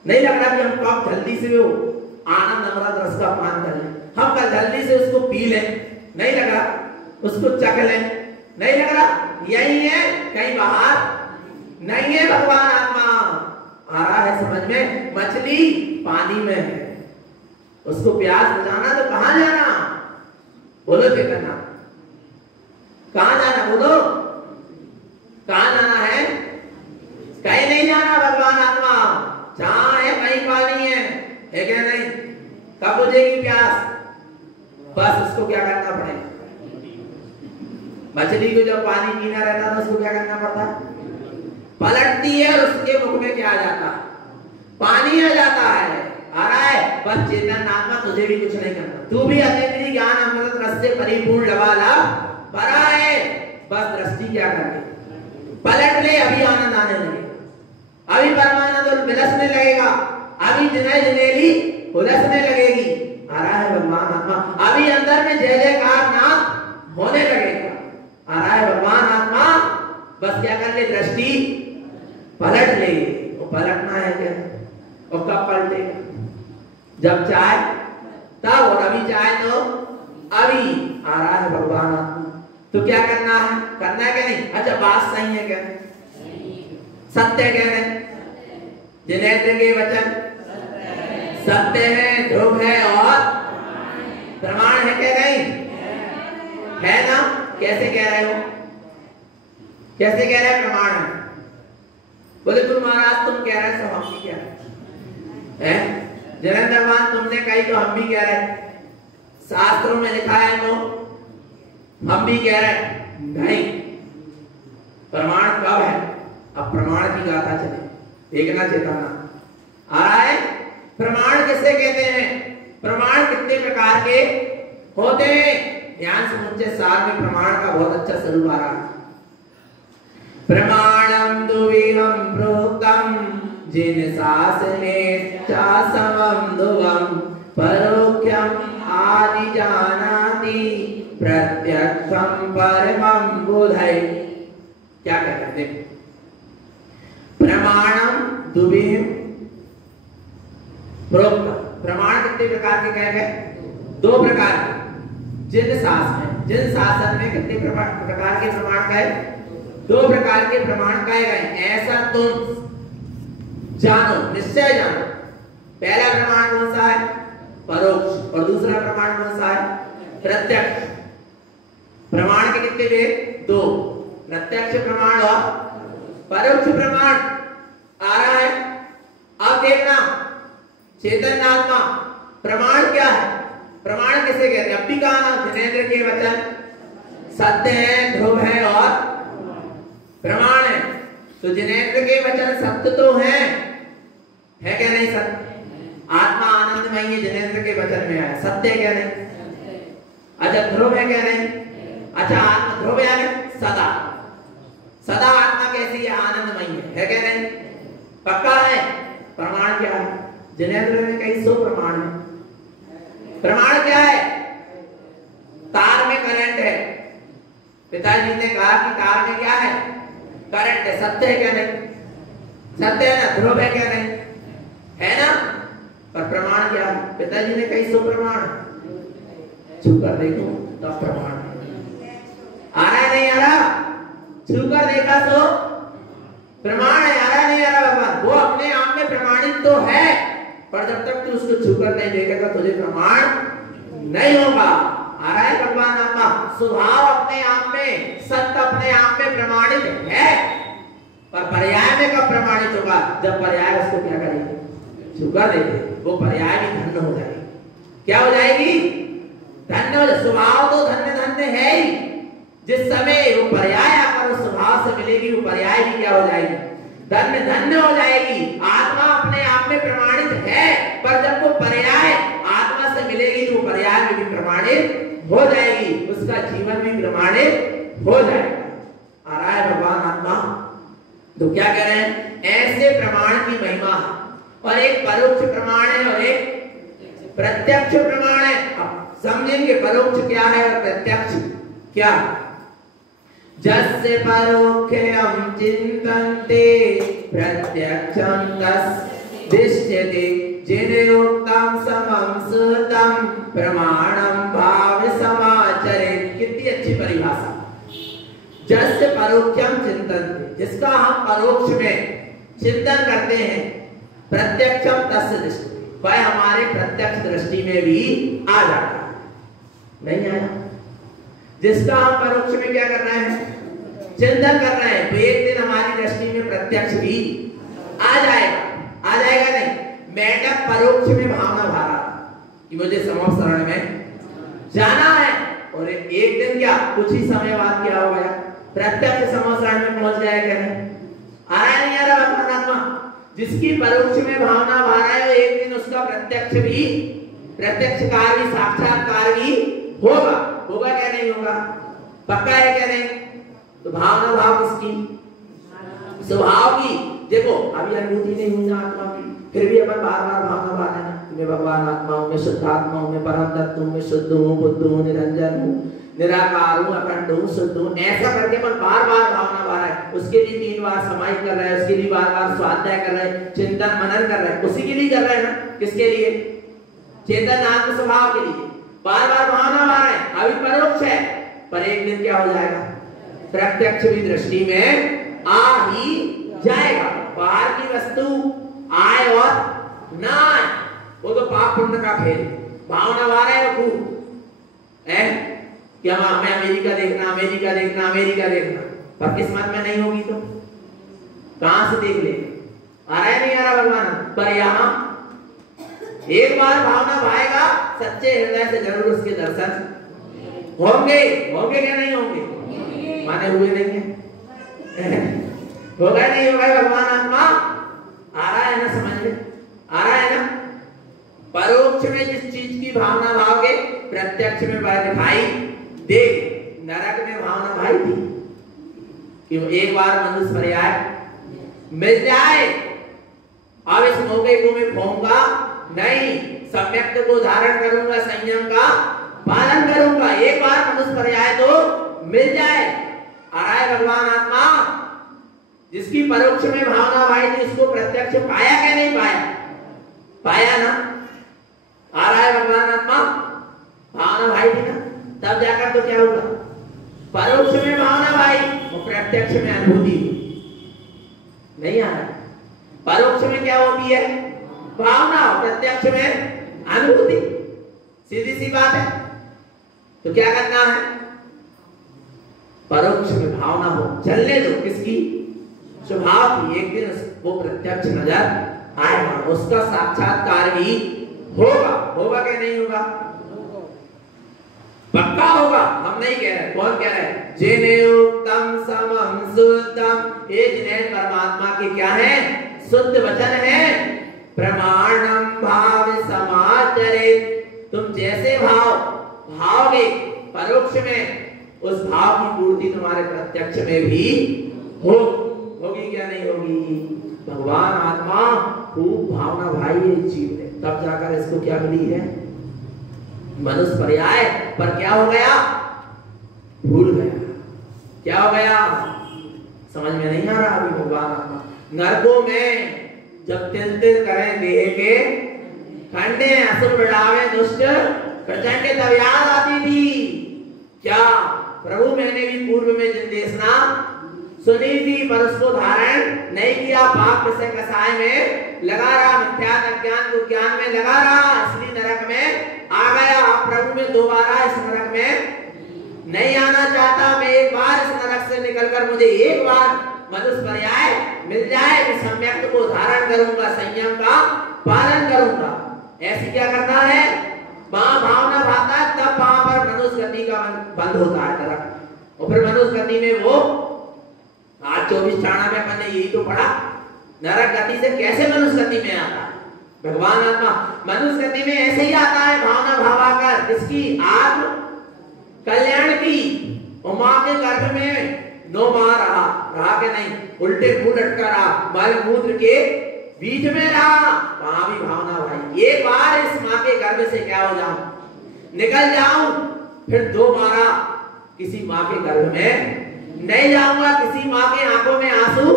नहीं लग रहा कि हम कब जल्दी से वो आनंद अमृत रस का पान कर लें, हम कल जल्दी से उसको पी लें, नहीं लग रहा, उसको चख लें, नहीं लग रहा। यही है, कहीं बाहर नहीं है भगवान आत्मा। आ रहा है समझ में? मछली पानी में है, उसको प्यास बुझाना तो कहां जाना? बोलो चेतना, कहां जाना? बोलो कहां जाना है? कहीं नहीं जाना भगवान आत्मा। जहां है कहीं पानी है क्या नहीं? कब बुझेगी प्यास? बस उसको क्या करना पड़ेगा? मछली को जब पानी पीना रहता है तो उसको क्या करना पड़ता है? पलटती है और उसके मुख में क्या आ जाता है? पानी आ जाता है। आ रहा है? बस चेतन आत्मा, तुझे भी कुछ नहीं करना, तू भी अतीन्द्रिय ज्ञान अमृत रस से परिपूर्ण लबालब भरा है। बस दृष्टि क्या करनी, पलट ले, अभी आनंद आने लगेगा, अभी परमानंद बिलसने लगेगा, अभी जिन्हें जिनेली उलसने लगेगी। आ रहा है भगवान आत्मा? अभी अंदर में जय जयकार नाम होने लगेगा। आ रहा है भगवान आत्मा? बस क्या कर ले? दृष्टि पलट ले। वो पलटना है क्या? और कब पलटेगा? जब चाहे तब, और अभी चाहे तो अभी। आ रहा है भगवान आत्मा? तो क्या करना है? करना है क्या नहीं? अच्छा, बात सही है क्या? सत्य कह रहे हैं, जिनेंद्र के वचन सत्य है, ध्रुव है और प्रमाण है क्या नहीं? है ना? कैसे कह रहे हो? कैसे कह रहे हैं प्रमाण है? बोले गुरु महाराज तुम कह रहे हो, हम भी क्या है? जिनेंद्र भगवान तुमने कही तो हम भी कह रहे हैं, शास्त्रों में लिखा है तो हम भी कह रहे हैं। नहीं, प्रमाण कब है? अब प्रमाण की गाथा चले, देखना चेताना। आ रहा है? प्रमाण किसे कहते हैं? प्रमाण कितने प्रकार के होते हैं? ध्यान से मुझे सार में प्रमाण का बहुत अच्छा स्वरूप आ रहा है। प्रमाणम दुविहम प्रोक्तम जिन शासने चासमम दुवम परोक्षम आदि जानाति प्रत्यक्षम परमम बुधै। क्या कहते हैं? प्रमाणम दुविहम प्रोक्तम। प्रमाण कितने प्रकार के कहे गए? दो प्रकार के। जिन शासन में कितने प्रकार के प्रमाण कहे? दो प्रकार के प्रमाण कहे गए। ऐसा तुम जानो, निश्चय जानो। पहला प्रमाण कौन सा है? परोक्ष। और दूसरा प्रमाण कौन सा है? प्रत्यक्ष। प्रमाण के कितने थे? दो, प्रत्यक्ष प्रमाण और परोक्ष प्रमाण। आ रहा है? अब देखना चेतन आत्मा, प्रमाण क्या है? प्रमाण किसे कहते हैं? अब भी कहा ना, जिनेंद्र के वचन सत्य है, ध्रुव है और प्रमाण है। तो जिनेंद्र के वचन सत्य तो है क्या नहीं? सत्य। आत्मा आनंदमय है, जिनेंद्र के वचन में है, सत्य है क्या नहीं? अच्छा, ध्रुव है क्या नहीं? अच्छा, आत्मा ध्रुव है सदा। सदा आत्मा कैसी है? आनंदमय है क्या नहीं? पक्का है। प्रमाण क्या है? जिनेंद्र में कई सौ प्रमाण है। प्रमाण क्या है? तार में करंट है। पिताजी ने कहा कि तार में क्या है? करंट है। सत्य है क्या नहीं? सत्य है ना? ध्रुव है क्या नहीं? है ना? पर प्रमाण क्या है? पिताजी ने कई सौ प्रमाण, छूकर देखो तब प्रमाण। आ रहा है नहीं आ रहा? छूकर देखा तो प्रमाण है। आ रहा नहीं आ रहा? भगवान वो अपने आप में प्रमाणित तो है, पर जब तक तू उसको छूकर नहीं देखेगा तुझे प्रमाण नहीं होगा। आ रहा है भगवान आत्मा? स्वभाव अपने आप में, सत्य अपने आप में प्रमाणित है, पर पर्याय में कब प्रमाणित होगा? जब पर्याय उसको क्या करेगी? छूकर देगी, वो पर्याय भी धन्य हो जाएगी। क्या हो जाएगी? धन्य हो जाए। स्वभाव तो धन्य धन्य है ही, जिस समय वो पर्याय आकर उस स्वभाव से मिलेगी वो पर्याय भी क्या हो जाएगी, धन्य धन्य हो जाएगी। आत्मा अपने आप में प्रमाणित है, पर जब वो पर्याय आत्मा से मिलेगी तो वो पर्याय में भी प्रमाणित हो जाएगी, उसका जीवन भी प्रमाणित हो जाएगा। आ रहा है भगवान आत्मा। तो क्या कह रहे हैं, ऐसे प्रमाण की महिमा, और एक परोक्ष प्रमाण है और एक प्रत्यक्ष प्रमाण है। अब समझेंगे परोक्ष क्या है और प्रत्यक्ष क्या। जस्य परोक्षम चिंतन्ते प्रत्यक्षं तद्दृश्यते जिनोक्तं समं सुतं प्रमाणं भाव समाचरेत्। कितनी अच्छी परिभाषा। जस्य परोक्षम चिंतन्ते, जिसका हम परोक्ष में चिंतन करते हैं, प्रत्यक्षम तस्य दृष्टि, वह हमारे प्रत्यक्ष दृष्टि में भी आ जाता है। नहीं आया? जिसका हम परोक्ष में क्या कर रहे हैं, चिंतन कर रहे हैं, तो एक दिन हमारी दृष्टि में प्रत्यक्ष भी आ जाएगा। आ जाएगा नहीं? मेंढक परोक्ष में भावना भारा कि मुझे समूह शरण में जाना है, और एक दिन क्या, कुछ ही समय बाद क्या हो गया, प्रत्यक्ष समूह शरण में पहुंच गया। क्या नहीं आ रहा है, नहीं आ रहा भगवान आत्मा। जिसकी परोक्ष में भावना भारा है, एक दिन उसका प्रत्यक्ष भी, प्रत्यक्षकार भी, साक्षात्कार भी होगा। होगा क्या नहीं होगा, पक्का है क्या नहीं। तो भावना भाव किसकी, स्वभाव की। देखो अभी अनुभूति नहीं हुई ना आत्मा की, फिर भी अपन बार बार भावना भा लेना, मैं भगवान आत्मा हूं, मैं शुद्ध आत्मा हूं, मैं परम तत्व हूं, मैं शुद्ध हूं, बुद्ध हूं, निरंजन हूं, निराकार हूं, अखंड हूं, शुद्ध हूं। ऐसा करके अपन बार बार भावना भा रहा है। उसके लिए 3 बार समाहित कर रहा है, उसके लिए बार बार स्वाध्याय कर रहा है, चिंतन मनन कर रहा है, उसी के लिए कर रहा है ना। किसके लिए, चेतन आत्म स्वभाव के लिए बार बार भावना भा रहे हैं। अभी परोक्ष है, पर एक दिन क्या हो जाएगा, प्रत्यक्ष भी दृष्टि में आ ही जाएगा। बाहर की वस्तु आए और ना आए, वो तो पाप पुण्य का खेल। भावना भा रहे हैं खूब है कि हमें अमेरिका देखना, अमेरिका देखना, अमेरिका देखना, पर किस्मत में नहीं होगी तो कहां से देख ले। आ रहा है नहीं आ रहा भगवान। पर यहाँ एक बार भावना भाएगा, सच्चे हृदय से जरूर उसके दर्शन होंगे। होंगे क्या नहीं होंगे, माने हुए नहीं है। होगा नहीं होगा भगवान आत्मा। आ रहा है ना समझ में, आ रहा है ना। परोक्ष में जिस चीज की भावना भावगे, प्रत्यक्ष में वह दिखाई दे। नरक में भावना भाई थी कि एक बार मनुष्य पर्याय मिल जाए, अब इस मौके को मैं खोऊंगा नहीं, सम्यक्त को धारण करूंगा, संयम का पालन करूंगा। एक बार मनुष्य पर्याय तो मिल जाए। आ रहा है भगवान आत्मा। जिसकी परोक्ष में भावना भाई थी, उसको प्रत्यक्ष पाया क्या नहीं पाया, पाया ना। आ रहा है भगवान आत्मा। भावना भाई थी ना, तब जाकर तो क्या होगा, परोक्ष में भावना भाई, वो प्रत्यक्ष में अनुभूति नहीं आ रहा। परोक्ष में क्या होती है, भावना, प्रत्यक्ष में अनुभूति। सीधी सी बात है। तो क्या करना है, परोक्ष में भावना हो, चलने दो। किसकी, स्वभाव की। एक दिन वो प्रत्यक्ष नजर आएगा, उसका साक्षात्कार भी होगा। होगा क्या नहीं होगा, पक्का होगा। हम नहीं कह रहे, कौन कह रहे हैं, जिनोक्तं समं सुतं। ये जिन्हें परमात्मा के क्या है, शुद्ध वचन है। प्रमाणम भाव समाचरेत्। तुम जैसे भाव भावगे परोक्ष में, उस भाव की पूर्ति तुम्हारे प्रत्यक्ष में भी होगी क्या नहीं होगी। भगवान आत्मा खूब भावना भाई है जीव ने, तब जाकर इसको क्या मिली है, मनुष्य पर्याय। पर क्या हो गया, भूल गया। क्या हो गया, समझ में नहीं आ रहा अभी भगवान आत्मा। नरकों में जब तिल तिल करें देह के खंडे, असुर बढ़ावे दुष्ट प्रचंड, तब याद आती थी क्या, प्रभु मैंने भी पूर्व में जिन देशना सुनी थी, पर उसको धारण नहीं किया। पाप से कसाय में लगा रहा, मिथ्या ज्ञान को ज्ञान में लगा रहा, इसलिए नरक में आ गया। प्रभु में दोबारा इस नरक में नहीं आना चाहता। मैं एक बार इस नरक से निकलकर मुझे एक बार मनुष्य पर्याय मिल जाए, मैं सम्यक्त को धारण करूंगा, संयम का पालन करूंगा। ऐसी क्या करना है, वहां भावना भाता है, तब वहां पर मनुष्य गति का बंद होता है तरफ। और फिर मनुष्य गति में वो आज 24 टाणा में अपन ने यही तो पढ़ा, नरक गति से कैसे मनुष्य गति में आता है भगवान आत्मा। मनुष्य गति में ऐसे ही आता है भावना भावाकर, इसकी आत्म कल्याण की। और मां के गर्भ में 9 माह रहा के नहीं, उल्टे मुंह लटका रहा, मल मूत्र के बीच में रहा, वहां भी भावना भाई। एक बार इस मां के गर्भ से क्या हो जाऊं, निकल जाऊं, फिर दोबारा किसी मां के गर्भ में नहीं जाऊंगा, किसी मां के आंखों में आंसू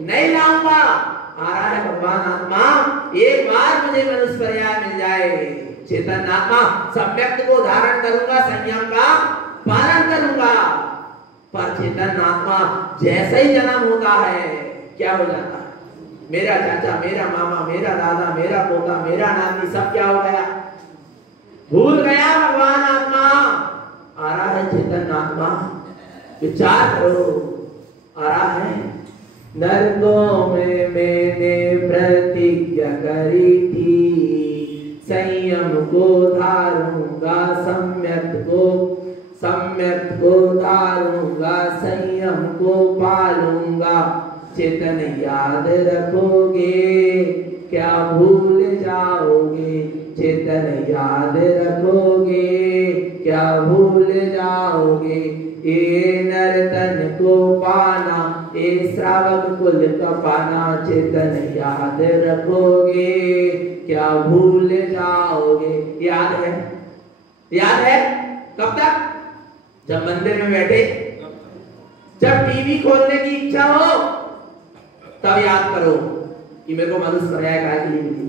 नहीं लाऊंगा। आ रहा है भगवान आत्मा, एक बार मुझे मनुष्य पर्याय मिल जाए, चेतन आत्मा सम्यक्त को धारण करूंगा, संयम का पालन करूंगा। पर चेतन आत्मा जैसे ही जन्म होता है क्या हो जाता है, मेरा चाचा, मेरा मामा, मेरा दादा, मेरा पोता, मेरा नाती, सब क्या हो गया, भूल गया भगवान आत्मा। आ रहा है चेतन आत्मा, विचार करो, आ रहा है नरकों में मैंने प्रतिज्ञा करी थी, संयम को धारूंगा, सम्यक को धारूंगा, संयम को पालूंगा। चेतन याद रखोगे क्या भूल जाओगे, चेतन याद रखोगे क्या भूल जाओगे। ए नर्तन को पाना, ए श्रावक कुल का पाना, चेतन याद रखोगे क्या भूल जाओगे। याद है, याद है कब तक, जब मंदिर में बैठे, जब टीवी खोलने की इच्छा हो तब याद करो कि मेरे को मनुष्य पर्याय काय के लिए मिली थी।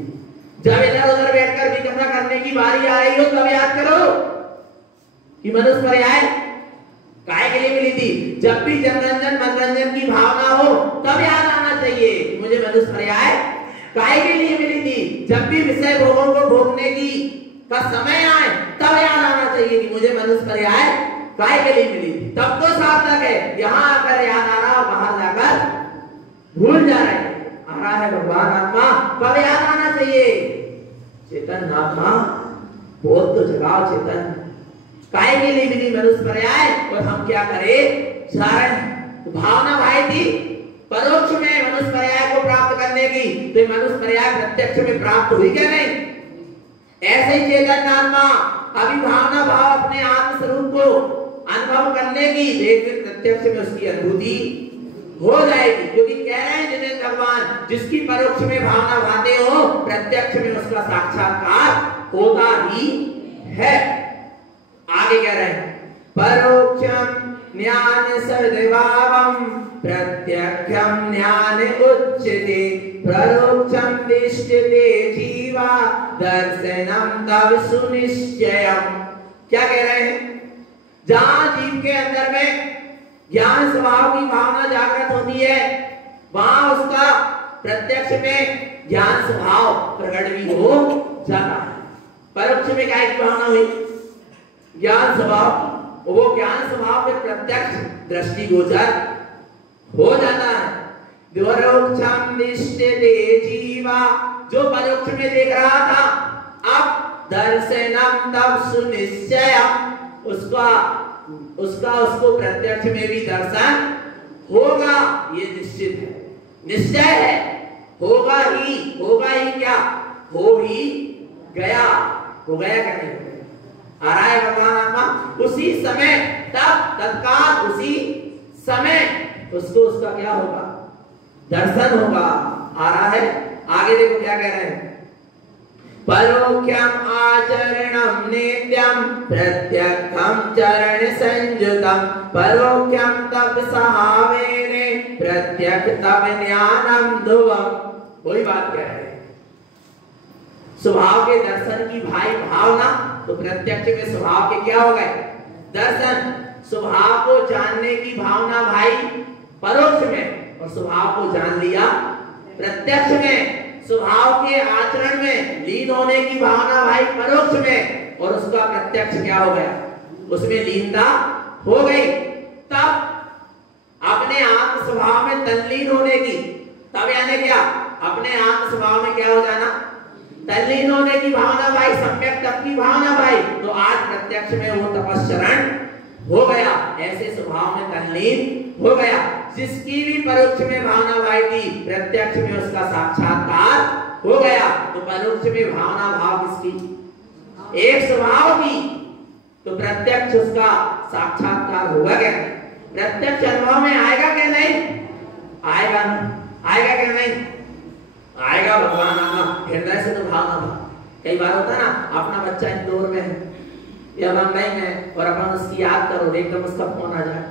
जब इधर उधर बैठकर विकथा करने की बारी आ रही हो तब याद करो कि मनुष्य पर्याय काय के लिए मिली थी। जब भी जनरंजन मनोरंजन की भावना हो तब याद आना चाहिए कि मुझे मनुष्य पर्याय काय के लिए मिली थी। जब भी विषय भोगों को भोगने की का समय आए तब याद आना चाहिए कि मुझे मनुष्य पर्याय काय के लिए मिली थी। तब तो सार्थक है, यहाँ आकर याद आ रहा, बाहर जाकर भूल जा रहे। आ रहा है भगवान आत्मा, कब याद आना चाहिए, चेतन आत्मा बोल तो जगाओ। चेतन काय के लिए मिली मनुष्य पर्याय, और हम क्या करें, सारण भावना भाई थी परोक्ष में मनुष्य पर्याय को प्राप्त करने की, तो मनुष्य पर्याय प्रत्यक्ष में प्राप्त हुई क्या नहीं। ऐसे ही चेतन आत्मा अभी भावना भाव अपने आत्म स्वरूप को अनुभव करने की, एक दिन प्रत्यक्ष में उसकी अनुभूति हो जाएगी। क्योंकि कह रहे हैं जिन्हें भगवान, जिसकी परोक्ष में भावना भाते हो प्रत्यक्ष में उसका साक्षात्कार होता ही है। आगे कह रहे हैं परोक्षम ज्ञान सद्भावम प्रत्यक्षम ज्ञान उच्यते, परोक्षम दिश्यते जीवा दर्शनम तव सुनिश्चयम। क्या कह रहे हैं, जहां जीव के अंदर में ज्ञान स्वभाव की भावना जागृत होती है वहां उसका प्रत्यक्ष में ज्ञान स्वभाव प्रकट भी हो जाता है। परोक्ष में क्या की भावना हुई, ज्ञान स्वभाव, वो ज्ञान स्वभाव में प्रत्यक्ष दृष्टि गोचर हो जाता है। परोक्षम दिश्यते जीवा, जो परोक्ष में देख रहा था अब दर्शनम तव सुनिश्चयम, उसको प्रत्यक्ष में भी दर्शन होगा, ये निश्चित है, निश्चय है, होगा ही क्या, हो ही गया, हो गया क्या नहीं। आ रहा है भगवान आत्मा, उसी समय तब तत्काल उसी समय उसको उसका क्या होगा, दर्शन होगा। आ रहा है, आगे देखो क्या कह रहे हैं, परोक्षम आचरणम नित्यम प्रत्यक्षम चरण संयुतम, परोक्षम तप सहावेने प्रत्यक्ष तप ज्ञानम ध्रुवम। वही बात कह रहे हैं, स्वभाव के दर्शन की भाई भावना, तो प्रत्यक्ष में स्वभाव के क्या हो गए, दर्शन। स्वभाव को जानने की भावना भाई परोक्ष में, और स्वभाव को जान लिया प्रत्यक्ष में। स्वभाव के आचरण में लीन होने की भावना भाई परोक्ष में, और उसका प्रत्यक्ष क्या हो गया, उसमें लीनता हो गई। तब अपने आत्म स्वभाव में तल्लीन होने की, तब यानी क्या, अपने आत्म स्वभाव में क्या हो जाना, तल्लीन हो होने की भावना भाई, सम्यक तत्व की भावना भाई, तो आज प्रत्यक्ष में वो तपस्चरण हो गया, ऐसे स्वभाव में तल्लीन हो गया। जिसकी भी परोक्ष में भावना भाई थी, प्रत्यक्ष में उसका साक्षात्कार हो गया। तो परोक्ष में भावना भाव किसकी? एक स्वभाव की। तो प्रत्यक्ष उसका साक्षात्कार होगा क्या? प्रत्यक्ष अनुभव में आएगा क्या? नहीं आएगा। आएगा क्या? नहीं आएगा। भगवान आत्मा हृदय से तो भावना भाव। कई बार होता ना, अपना बच्चा इंदौर में है या बंबई में और अपन उसकी याद करो, एकदम उसका फोन आ जाए,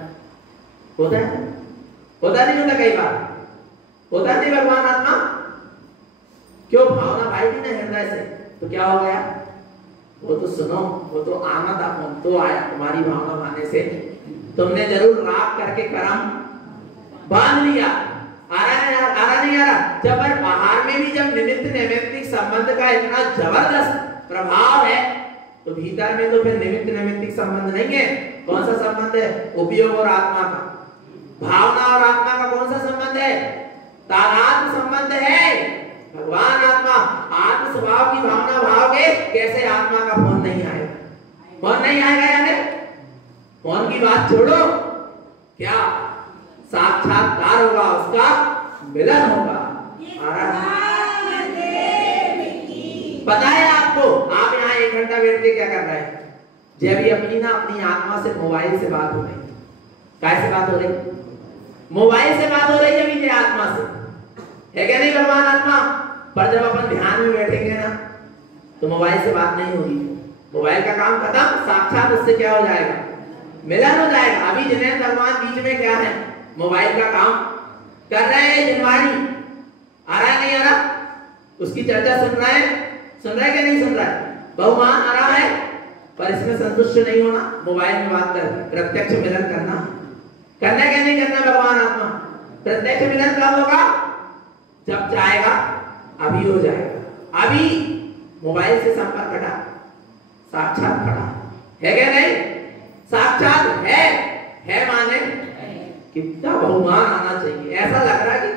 होता है? होता नहीं होता? कई बार होता नहीं। भगवान आत्मा क्यों? भावना भाई थी ना हृदय से, तो क्या हो गया? वो तो सुनो, वो तो आना था, फोन तो आया तुम्हारी भावना भाने से, तुमने जरूर राग करके कर्म बांध लिया। आ रहा नहीं आ रहा? जब बाहर में भी जब निमित्त नैमित्तिक संबंध का इतना जबरदस्त प्रभाव है, तो भीतर में तो फिर निमित्त नैमित्तिक संबंध नहीं है। कौन सा संबंध है? उपयोग और आत्मा का। भावना और आत्मा का कौन सा संबंध है? तादात्म्य संबंध है। भगवान आत्मा आत्म स्वभाव की भावना भावोगे, कैसे आत्मा का फोन नहीं आएगा? फोन नहीं आएगा यानी फोन की बात छोड़ो, क्या साक्षात्कार होगा, उसका मिलन होगा। पता है आपको? आप यहाँ 1 घंटा बैठ के क्या कर रहे हैं? जब भी अपनी आत्मा से मोबाइल से बात हो रही, कैसे बात हो रही? मोबाइल से बात हो रही है मेरी आत्मा से, है क्या नहीं भगवान आत्मा? पर जब अपन ध्यान में बैठेंगे ना, तो मोबाइल से बात नहीं होगी। मोबाइल का काम खत्म, साक्षात उससे क्या हो जाएगा? मिलन हो जाएगा। अभी जिन्हें भगवान बीच में क्या है? मोबाइल का काम कर रहे हैं। जिनवाणी आ रहा है नहीं आ रहा? उसकी चर्चा सुन रहे हैं, सुन रहा है कि नहीं सुन रहा है? बहुमान आ रहा है, पर इसमें संतुष्ट नहीं होना। मोबाइल में बात कर, प्रत्यक्ष मिलन करना क्या नहीं करना? भगवान आत्मा प्रत्यक्ष मिलन कब होगा? जब चाहेगा अभी हो जाएगा। अभी मोबाइल से संपर्क हटा, साक्षात खड़ा है क्या नहीं? साक्षात है माने कितना बहुमान आना चाहिए। ऐसा लग रहा है कि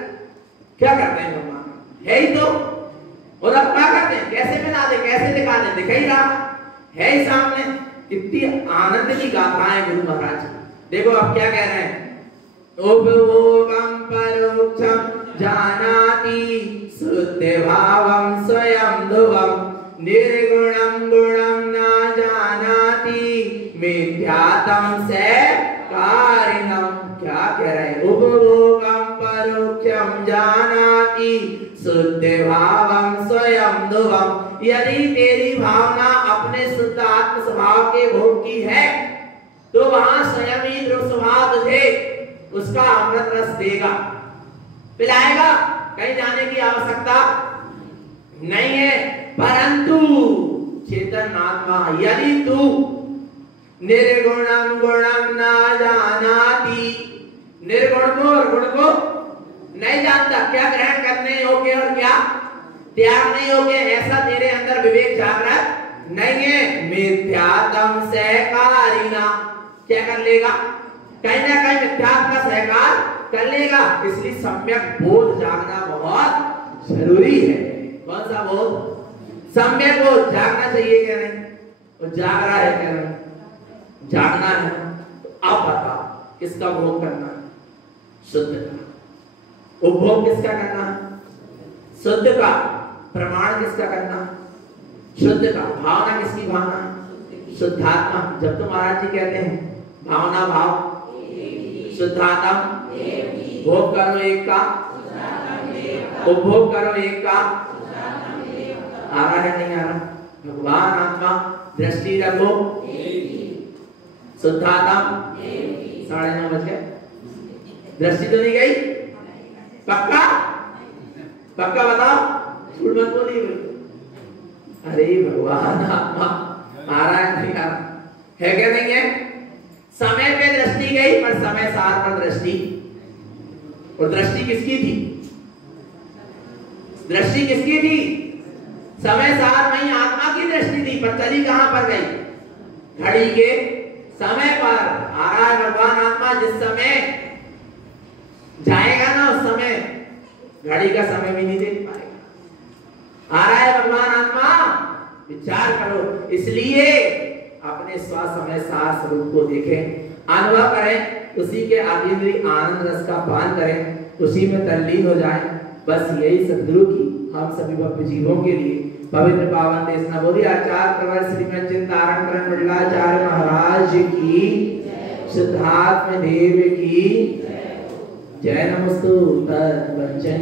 क्या करते हैं भगवान, है ही तो। और अब क्या करते हैं? कैसे मिला दे, कैसे दिखा दे? दिख ही रहा है ही सामने। कितनी आनंद की गाथाएं गुरु महाराज। देखो अब क्या कह रहे हैं? उपभोगम परोक्षम जानाति शुद्ध भावम स्वयं ध्रुवम निर्गुणम गुणम न जानाति मिथ्यात्म से कारिणम। क्या कह रहे हैं? उपभोगम परोक्षम जानाति शुद्ध भावम स्वयं ध्रुवम। यदि तेरी भावना अपने शुद्ध आत्म स्वभाव के भोग की है, तो वहां स्वयं ही ध्रुव स्वभाव तुझे उसका अमृत रस देगा, पिलाएगा। कहीं जाने की आवश्यकता नहीं है। परंतु चेतन आत्मा यदि तू निर्गुणम गुणम न जानाति, निर्गुण को और गुण को नहीं जानता, क्या ग्रहण करने योग्य और क्या त्यागने योग्य, ऐसा तेरे अंदर विवेक जागृत नहीं है। मिथ्यात्म सहकारिणा, क्या कर लेगा? कहीं ना कहीं मिथ्यात्व का सहकार कर लेगा। इसलिए सम्यक बोध जागना बहुत जरूरी है। कौन सा बोध? सम्यक बोध जागना चाहिए क्या नहीं? वो जाग रहा है क्या नहीं? जागना है। तो अब बताओ किसका भोग करना है? शुद्ध का। उपभोग किसका करना है? शुद्ध का। प्रमाण किसका करना है? शुद्ध का। भावना किसकी भावना है? शुद्धात्मा। जब तो महाराज जी कहते हैं भावना भाव शुद्धात्मा, भोग करो एक का, उपभोग करो एक का। आ रहा है नहीं आ रहा? भगवान आत्मा दृष्टि रखो, शुद्धात्मा 9:30 बज गए, दृष्टि तो नहीं गई? पक्का? पक्का बताओ, झूठ मत बोलिए। अरे भगवान आत्मा आ रहा है नहीं आ रहा? है क्या नहीं है? समय पे दृष्टि गई, पर समय सार पर दृष्टि। और दृष्टि किसकी थी? दृष्टि किसकी थी? समय सार में आत्मा की दृष्टि थी, पर चली कहां पर गई? घड़ी के समय पर। आ रहा है भगवान आत्मा, जिस समय जाएगा ना, उस समय घड़ी का समय भी नहीं देख पाएगा। आ रहा है भगवान आत्मा, विचार करो। इसलिए अपने स्वसमय सार स्वरूप को देखें, अनुभव करें, उसी के आगे भी आनंद रस का पान करें, उसी में तल्लीन हो जाएं। बस यही सद्गुरु की हम सभी भक्त जीवों के लिए पवित्र पावन देशना बोली। आचार्य प्रवर श्रीमद चिंतारण करण मंडलाचार्य महाराज की, सिद्धार्थ देव की जय। नमस्तु तत् वचन